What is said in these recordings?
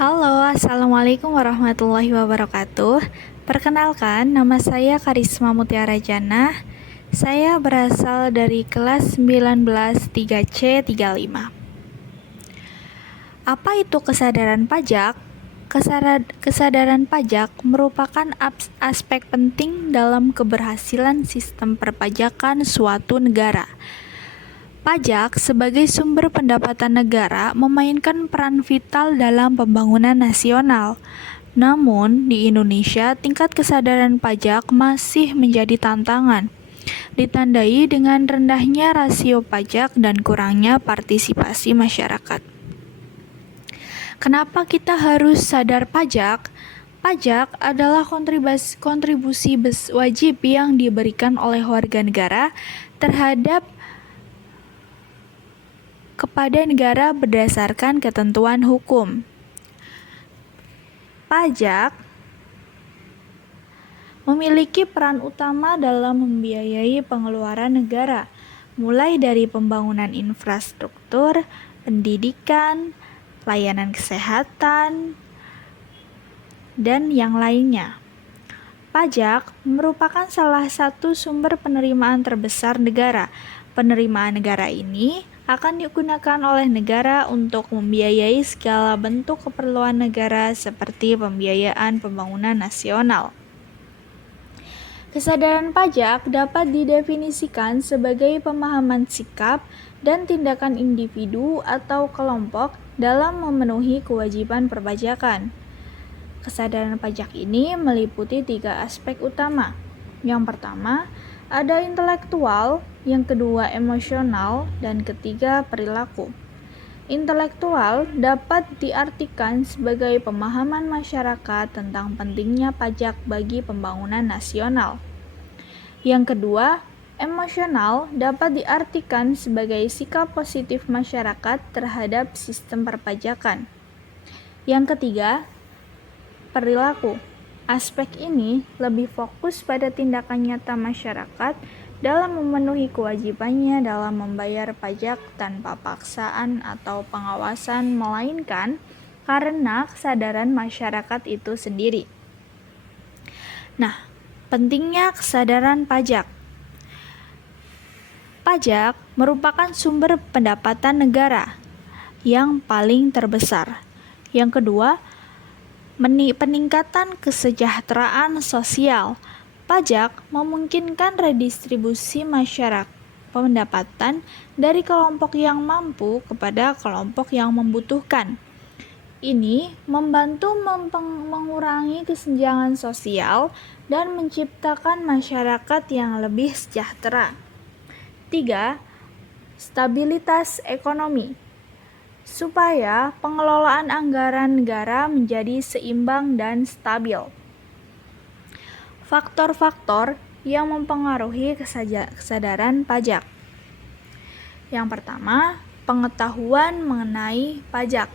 Halo, Assalamualaikum warahmatullahi wabarakatuh. Perkenalkan, nama saya Karisma Mutiara Jannah. Saya berasal dari kelas 19 3C 35. Apa itu kesadaran pajak? Kesadaran pajak merupakan aspek penting dalam keberhasilan sistem perpajakan suatu negara. Pajak sebagai sumber pendapatan negara memainkan peran vital dalam pembangunan nasional. Namun, di Indonesia, tingkat kesadaran pajak masih menjadi tantangan, ditandai dengan rendahnya rasio pajak dan kurangnya partisipasi masyarakat. Kenapa kita harus sadar pajak? Pajak adalah kontribusi wajib yang diberikan oleh warga negara kepada negara berdasarkan ketentuan hukum. Pajak memiliki peran utama dalam membiayai pengeluaran negara, mulai dari pembangunan infrastruktur, pendidikan, layanan kesehatan, dan yang lainnya. Pajak merupakan salah satu sumber penerimaan terbesar negara. Penerimaan negara ini akan digunakan oleh negara untuk membiayai segala bentuk keperluan negara seperti pembiayaan pembangunan nasional. Kesadaran pajak dapat didefinisikan sebagai pemahaman sikap dan tindakan individu atau kelompok dalam memenuhi kewajiban perpajakan. Kesadaran pajak ini meliputi 3 aspek utama. Yang pertama, ada intelektual, yang kedua emosional, dan ketiga perilaku. Intelektual dapat diartikan sebagai pemahaman masyarakat tentang pentingnya pajak bagi pembangunan nasional. Yang kedua, emosional dapat diartikan sebagai sikap positif masyarakat terhadap sistem perpajakan. Yang ketiga, perilaku. Aspek ini lebih fokus pada tindakan nyata masyarakat dalam memenuhi kewajibannya dalam membayar pajak tanpa paksaan atau pengawasan, melainkan karena kesadaran masyarakat itu sendiri. Nah, pentingnya kesadaran pajak. Pajak merupakan sumber pendapatan negara yang paling terbesar. Yang kedua, peningkatan kesejahteraan sosial. Pajak memungkinkan redistribusi masyarakat pendapatan dari kelompok yang mampu kepada kelompok yang membutuhkan. Ini membantu mengurangi kesenjangan sosial dan menciptakan masyarakat yang lebih sejahtera. 3. Stabilitas ekonomi. Supaya pengelolaan anggaran negara menjadi seimbang dan stabil. Faktor-faktor yang mempengaruhi kesadaran pajak. Yang pertama, pengetahuan mengenai pajak.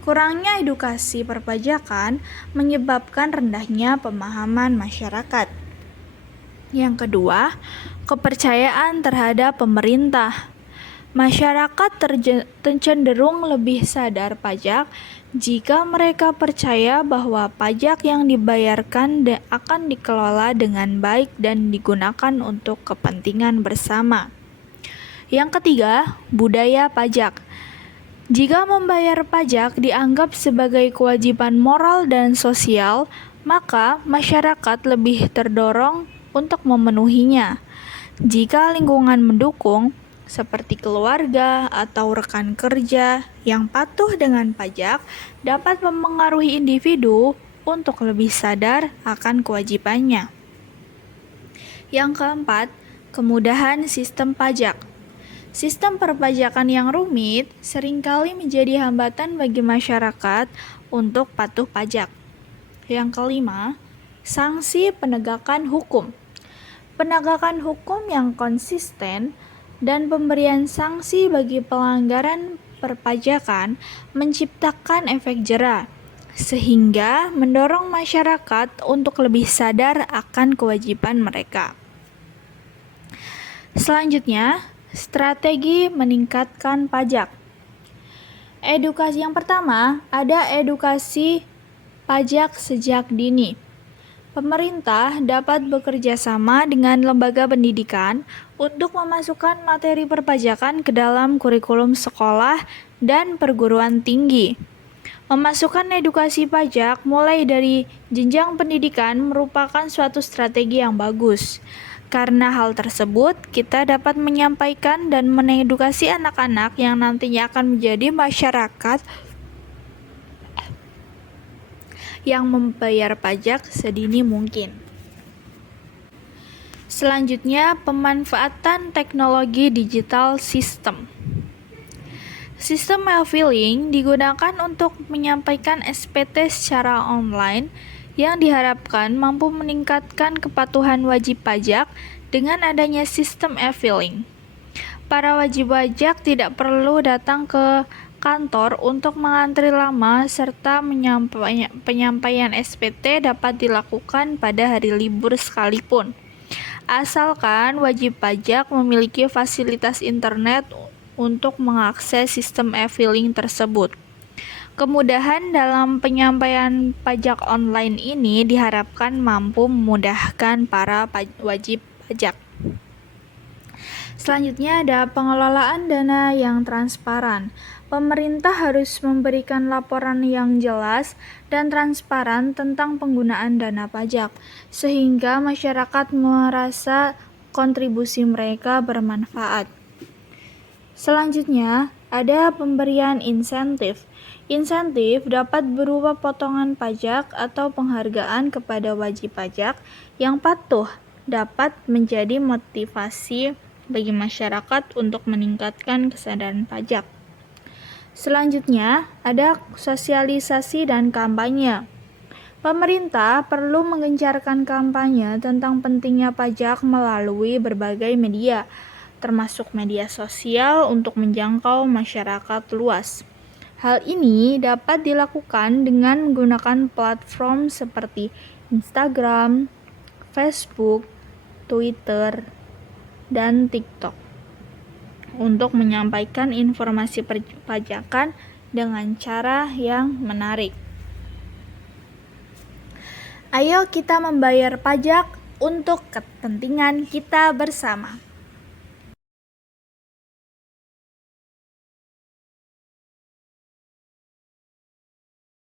Kurangnya edukasi perpajakan menyebabkan rendahnya pemahaman masyarakat. Yang kedua, kepercayaan terhadap pemerintah. Masyarakat cenderung lebih sadar pajak jika mereka percaya bahwa pajak yang dibayarkan akan dikelola dengan baik dan digunakan untuk kepentingan bersama. Yang ketiga, budaya pajak. Jika membayar pajak dianggap sebagai kewajiban moral dan sosial, maka masyarakat lebih terdorong untuk memenuhinya. Jika lingkungan mendukung, seperti keluarga atau rekan kerja yang patuh dengan pajak, dapat mempengaruhi individu untuk lebih sadar akan kewajibannya. Yang keempat, kemudahan sistem pajak. Sistem perpajakan yang rumit seringkali menjadi hambatan bagi masyarakat untuk patuh pajak. Yang kelima, sanksi penegakan hukum. Penegakan hukum yang konsisten dan pemberian sanksi bagi pelanggaran perpajakan menciptakan efek jera, sehingga mendorong masyarakat untuk lebih sadar akan kewajiban mereka. Selanjutnya, strategi meningkatkan pajak. Edukasi yang pertama, ada edukasi pajak sejak dini. Pemerintah dapat bekerja sama dengan lembaga pendidikan untuk memasukkan materi perpajakan ke dalam kurikulum sekolah dan perguruan tinggi. Memasukkan edukasi pajak mulai dari jenjang pendidikan merupakan suatu strategi yang bagus. Karena hal tersebut, kita dapat menyampaikan dan mengedukasi anak-anak yang nantinya akan menjadi masyarakat yang membayar pajak sedini mungkin. Selanjutnya, pemanfaatan teknologi digital sistem. Sistem e-filing digunakan untuk menyampaikan SPT secara online yang diharapkan mampu meningkatkan kepatuhan wajib pajak dengan adanya sistem e-filing. Para wajib pajak tidak perlu datang ke kantor untuk mengantri lama serta penyampaian SPT dapat dilakukan pada hari libur sekalipun. Asalkan wajib pajak memiliki fasilitas internet untuk mengakses sistem e-filing tersebut. Kemudahan dalam penyampaian pajak online ini diharapkan mampu memudahkan para wajib pajak. Selanjutnya ada pengelolaan dana yang transparan. Pemerintah harus memberikan laporan yang jelas dan transparan tentang penggunaan dana pajak, sehingga masyarakat merasa kontribusi mereka bermanfaat. Selanjutnya, ada pemberian insentif. Insentif dapat berupa potongan pajak atau penghargaan kepada wajib pajak yang patuh, dapat menjadi motivasi bagi masyarakat untuk meningkatkan kesadaran pajak. Selanjutnya, ada sosialisasi dan kampanye. Pemerintah perlu menggencarkan kampanye tentang pentingnya pajak melalui berbagai media, termasuk media sosial untuk menjangkau masyarakat luas. Hal ini dapat dilakukan dengan menggunakan platform seperti Instagram, Facebook, Twitter, dan TikTok untuk menyampaikan informasi perpajakan dengan cara yang menarik. Ayo kita membayar pajak untuk kepentingan kita bersama.